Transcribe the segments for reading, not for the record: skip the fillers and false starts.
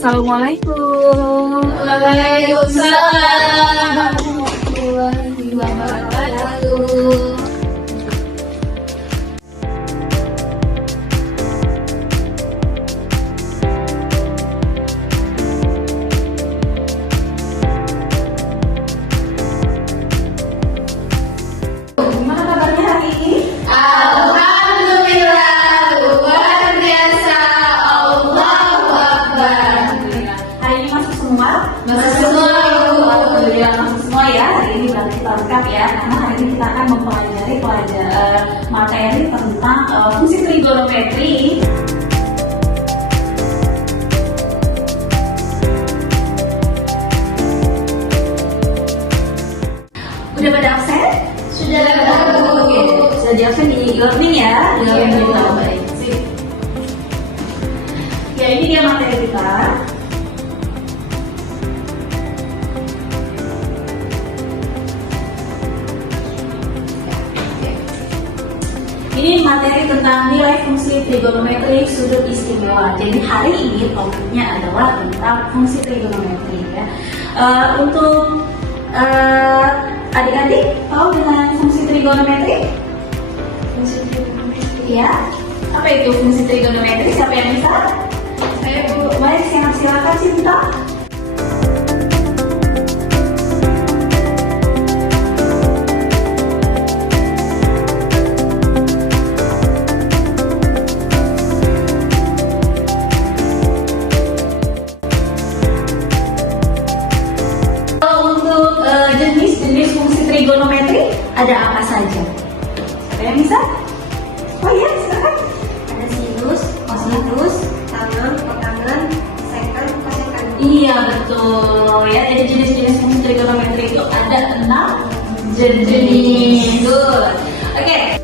Assalamualaikum. Waalaikumsalam warahmatullahi wabarakatuh. Gimana kabarnya hari ini? Alhamdulillah, luar biasa. Allahu Akbar. Hari ini masuk semua? Masuk semua, Bu. Alhamdulillah masuk semua ya. Hari ini berarti kita lengkap ya. Karena hari ini kita akan mempelajari materi tentang fungsi trigonometri. Udah pada absen? Sudah ada, Bu. Oke, sudah di absen di e-learning ya? Di e-learning kita. Baik. Sip. Ya, ini dia materi kita. Ini materi tentang nilai fungsi trigonometri sudut istimewa. Jadi hari ini topiknya adalah tentang fungsi trigonometri ya. Untuk adik-adik tahu dengan fungsi trigonometri? Fungsi trigonometri. Ya. Apa itu fungsi trigonometri? Siapa yang bisa? Saya, Bu. Baik, silakan Cinta. Untuk jenis-jenis fungsi trigonometri ada apa saja? Siapa yang bisa? Oh iya, silakan. Ada sinus, kosinus, tangen, kotangen, seken, kosekan. Iya betul ya. Jadi jenis-jenis fungsi trigonometri itu ada 6 jenis. Good. Oke.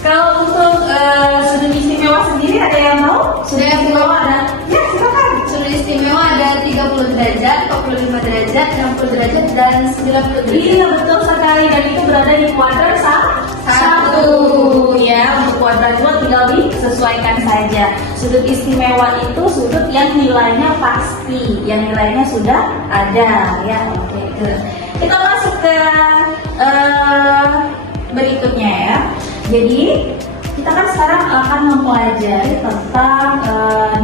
Kalau untuk sudut istimewa sendiri ada yang mau? Sudut Saya istimewa ada? Ya silakan. Sudut istimewa ada 30 derajat, 45 derajat, 60 derajat, dan 90 derajat. Iya betul sekali, dan itu berada di kuadran satu ya. Untuk kuadran 2 tinggal disesuaikan saja. Sudut istimewa itu sudut yang nilainya pasti, yang nilainya sudah ada ya. Oke, good. Kita masuk ke berikutnya ya. Jadi kita kan sekarang akan mempelajari tentang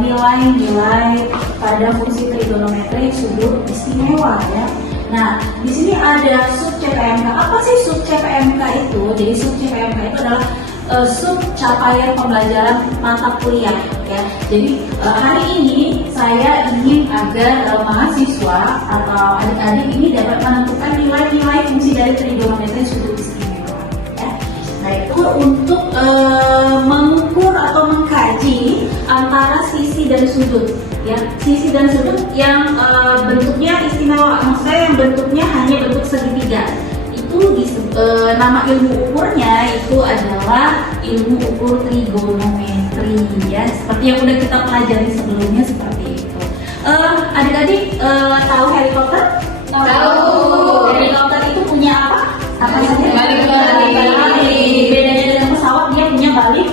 nilai-nilai pada fungsi trigonometri sudut istimewa ya. Nah, di sini ada sub CPMK. Apa sih sub CPMK itu? Jadi sub CPMK itu adalah sub capaian pembelajaran mata kuliah ya. Jadi hari ini saya ingin agar mahasiswa atau adik-adik ini dapat menentukan nilai-nilai fungsi dari trigonometri sudut istimewa ya. Nah, itu untuk mengukur atau mengkaji antara sisi dan sudut ya. Sisi dan sudut yang bentuknya istimewa, maksudnya yang bentuknya hanya bentuk segitiga. Itu nama ilmu ukurnya itu adalah ilmu ukur trigonometri ya, seperti yang udah kita pelajari sebelumnya seperti itu. Adik-adik tahu helikopter? Tahu. Helikopter itu punya apa? Apa saja? Balik. Bedanya dengan pesawat, dia punya balik.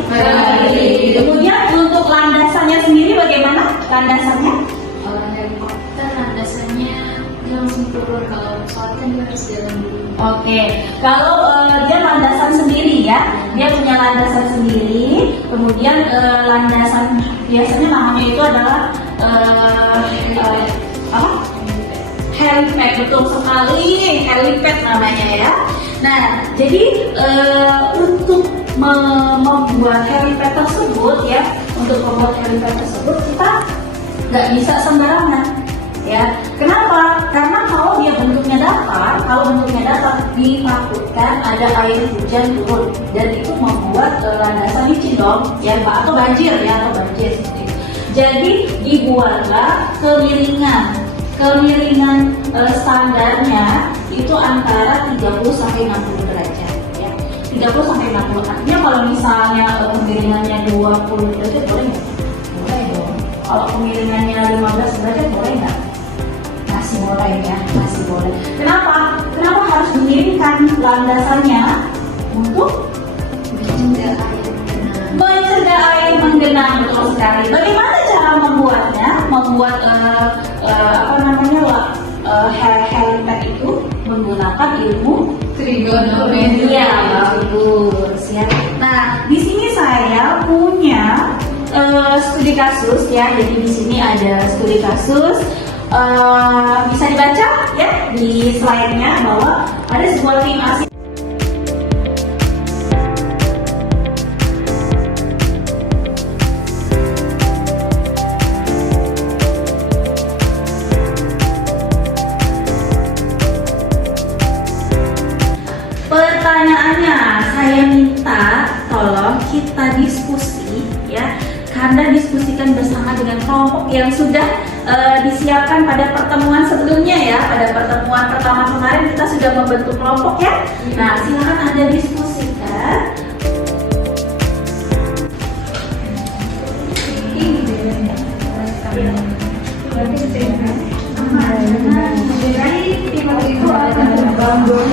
Kemudian untuk landasannya sendiri bagaimana? Landasannya? Kalau helikopter landasannya dia langsung turun, kalau pesawat kan dia harus jalan dulu. Oke, kalau dia landasan sendiri ya, dia punya landasan sendiri. Kemudian landasan biasanya namanya itu adalah apa? Helipad, betul sekali, helipad namanya ya. Nah, jadi untuk membuat helipad tersebut ya, untuk membuat helipad tersebut kita nggak bisa sembarangan. Ya, kenapa? Karena kalau dia bentuknya datar, ditakutkan ada air hujan turun dan itu membuat landasan licin dong, ya Pak, atau banjir seperti itu. Jadi dibuatlah kemiringan standarnya itu antara 30 sampai 60 derajat ya. 30 sampai 60. Artinya kalau misalnya kemiringannya 20 derajat boleh nggak? Boleh dong. Kalau kemiringannya 15 derajat boleh nggak? Masih boleh ya, masih boleh. Kenapa harus dimiringkan landasannya? Untuk mencegah air menggenang, betul sekali. Bagaimana cara membuatnya? Membuat menggunakan ilmu Trigonometri. Iya, bagus ya. Nah, di sini saya punya studi kasus ya. Jadi di sini ada studi kasus. Bisa dibaca ya di slide-nya bahwa ada sebuah tim asing. Pertanyaannya, saya minta tolong kita diskusi ya, karena diskusikan bersama dengan kelompok yang sudah disiapkan pada pertemuan sebelumnya ya. Pada pertemuan pertama kemarin kita sudah membentuk kelompok ya. Nah, silakan Anda diskusikan. Itu akan membangun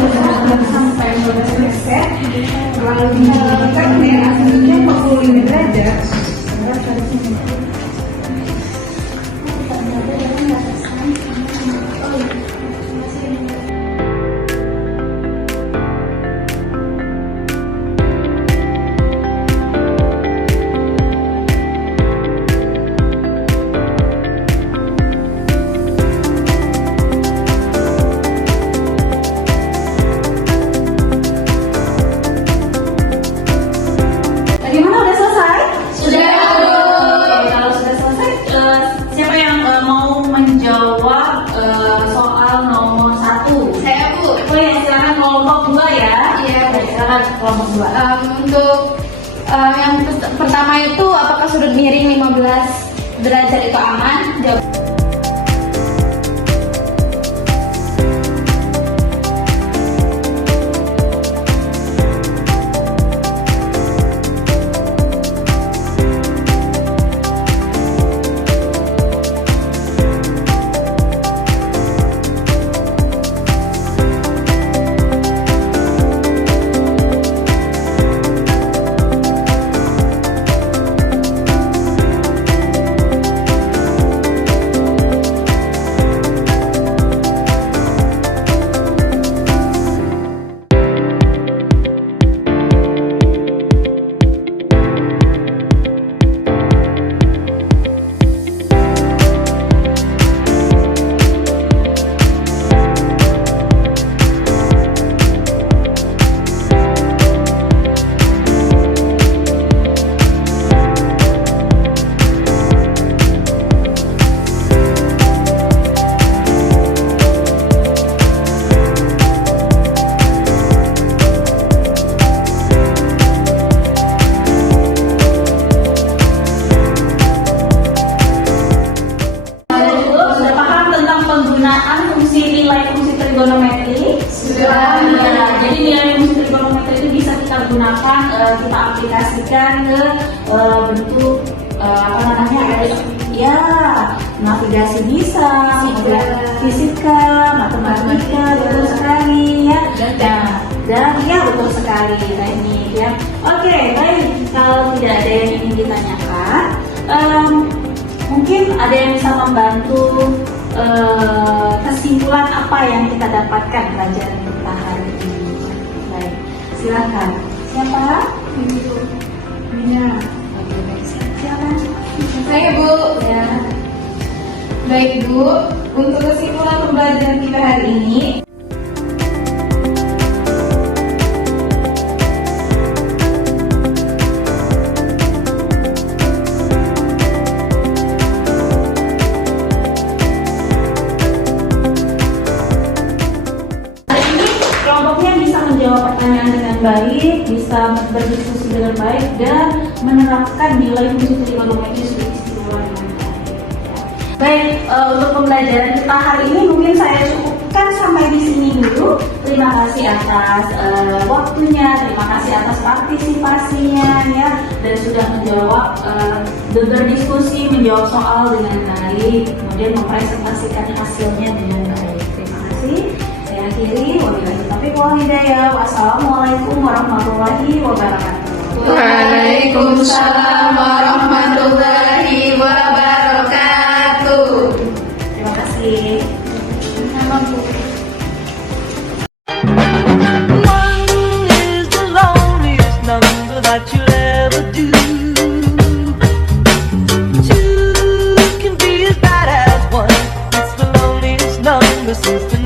sampai 12%. Kalau dikalikan ya hasilnya 45 derajat. Bagaimana, udah selesai? Sudah. Oke, kalau sudah selesai, siapa yang mau menjawab soal nomor 1? Saya Bu. Oh ya, silakan kelompok 2 ya. Iya, Bu. Baik, silakan kelompok 2. Untuk yang pertama itu apakah sudut miring 15 derajat itu aman? Jawab. Sudah paham tentang penggunaan fungsi trigonometri? Sudah. Ya, jadi nilai fungsi trigonometri itu bisa kita gunakan, kita aplikasikan ke bentuk apa namanya? Ya, navigasi bisa, fisika, matematika, betul sekali ya. Dan ya betul sekali teknik ya. Oke, baik. Kalau tidak ada yang ingin ditanyakan, mungkin ada yang bisa membantu kesimpulan apa yang kita dapatkan pelajaran kita hari ini. Baik, silakan. Siapa? Ya. Oke, baik. Silakan. Saya Bu. Ya. Baik Bu, untuk kesimpulan pembelajaran kita hari ini, Hari ini kelompoknya bisa menjawab pertanyaan dengan baik, bisa berdiskusi dengan baik, dan menerapkan nilai fungsi trigonometri sudah istimewa dengan baik. Baik, untuk pembelajaran kita hari ini mungkin saya cukupkan sampai di sini dulu. Terima kasih atas waktunya, terima kasih atas partisipasinya ya, dan sudah menjawab, berdiskusi, menjawab soal dengan baik, kemudian mempresentasikan hasilnya dengan baik. Terima kasih. Saya akhiri, wabillahi taufiq wal hidayah. Wassalamualaikum warahmatullahi wabarakatuh. Waalaikumsalam warahmatullahi wabarakatuh. Terima kasih. Sama Bu. yourself and